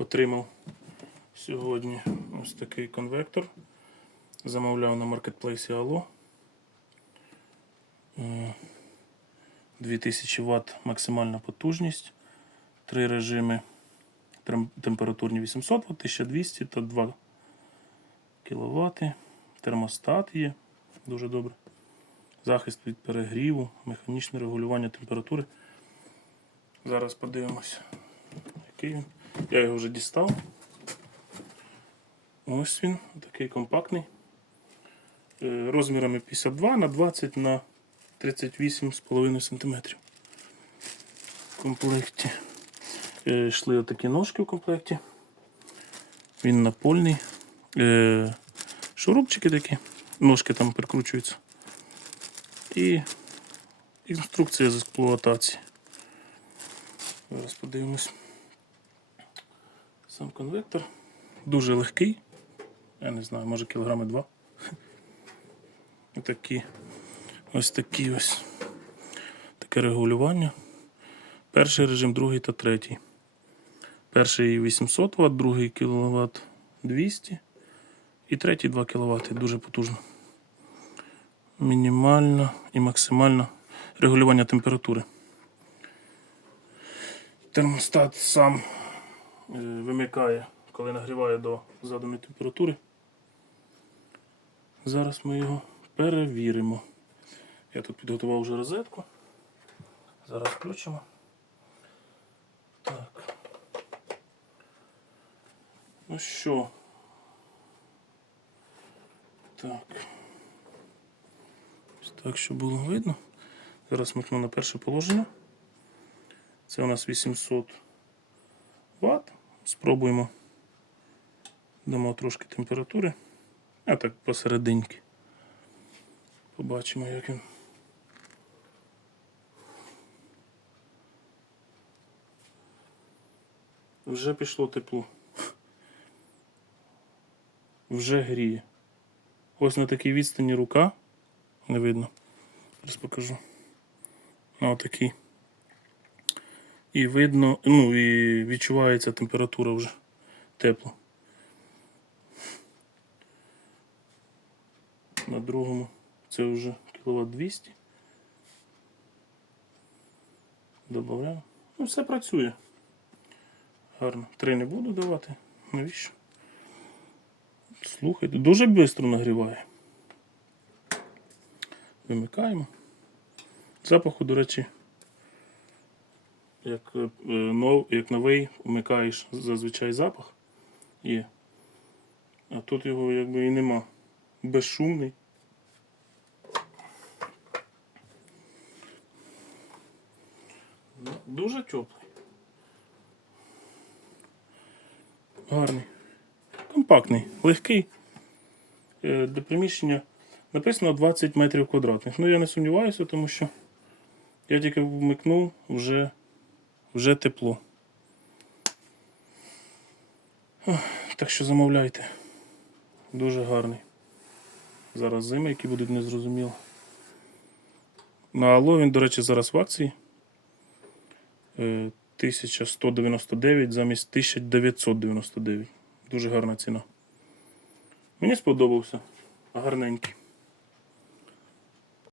Отримав сьогодні ось такий конвектор. Замовляв на маркетплейсі Allo. Е, 2000 Вт максимальна потужність. Три режими температурні 800 Вт, 1200 та 2 кВт. Термостат є. Дуже добре. Захист від перегріву, механічне регулювання температури. Зараз подивимося, який він. Я його вже дістав. Ось він, такий компактний. Е, Розмірами 52 на 20 на 38,5 см. В комплекті. Е, Йшли отакі ножки в комплекті. Він напольний. Е, Шурупчики такі. Ножки там прикручуються. І інструкція з експлуатації. Зараз подивимось. Сам конвектор. Дуже легкий. Я не знаю, може кілограми два. Такі. Ось такі ось. Таке регулювання. Перший режим, другий та третій. Перший 800 Вт, другий кВт 200 і третій 2 кВт. Дуже потужно. Мінімально і максимально регулювання температури. Термостат сам вимикає, коли нагріває до заданої температури. Зараз ми його перевіримо. Я тут підготував вже розетку. Зараз включимо. Так. Ну що? Так. Так, щоб було видно. Зараз микну на перше положення. Це у нас 800 Вт. Спробуємо. Дамо трошки температури. А так посерединки. Побачимо, як він. Вже пішло тепло. Вже гріє. Ось на такій відстані рука. Не видно. Зараз покажу. На отакій. І видно, ну і відчувається температура вже тепло. На другому це вже кіловат 200. Добавляємо. Ну, все працює. Гарно. Три не буду давати. Навіщо? Слухайте, дуже швидко нагріває. Вимикаємо. Запаху, до речі, як, е, нов, як новий вмикаєш зазвичай запах є. А тут його якби і нема. Безшумний. Ну, Дуже теплий. Гарний. Компактний, легкий. Е, Для приміщення написано 20 метрів квадратних. Ну я не сумніваюся, тому що я тільки вмикнув, вже, вже тепло. Так що замовляйте. Дуже гарний. Зараз зими, які будуть незрозуміло. На Ало він, до речі, зараз в акції. Е, 1199 замість 1999. Дуже гарна ціна. Мені сподобався. Гарненький.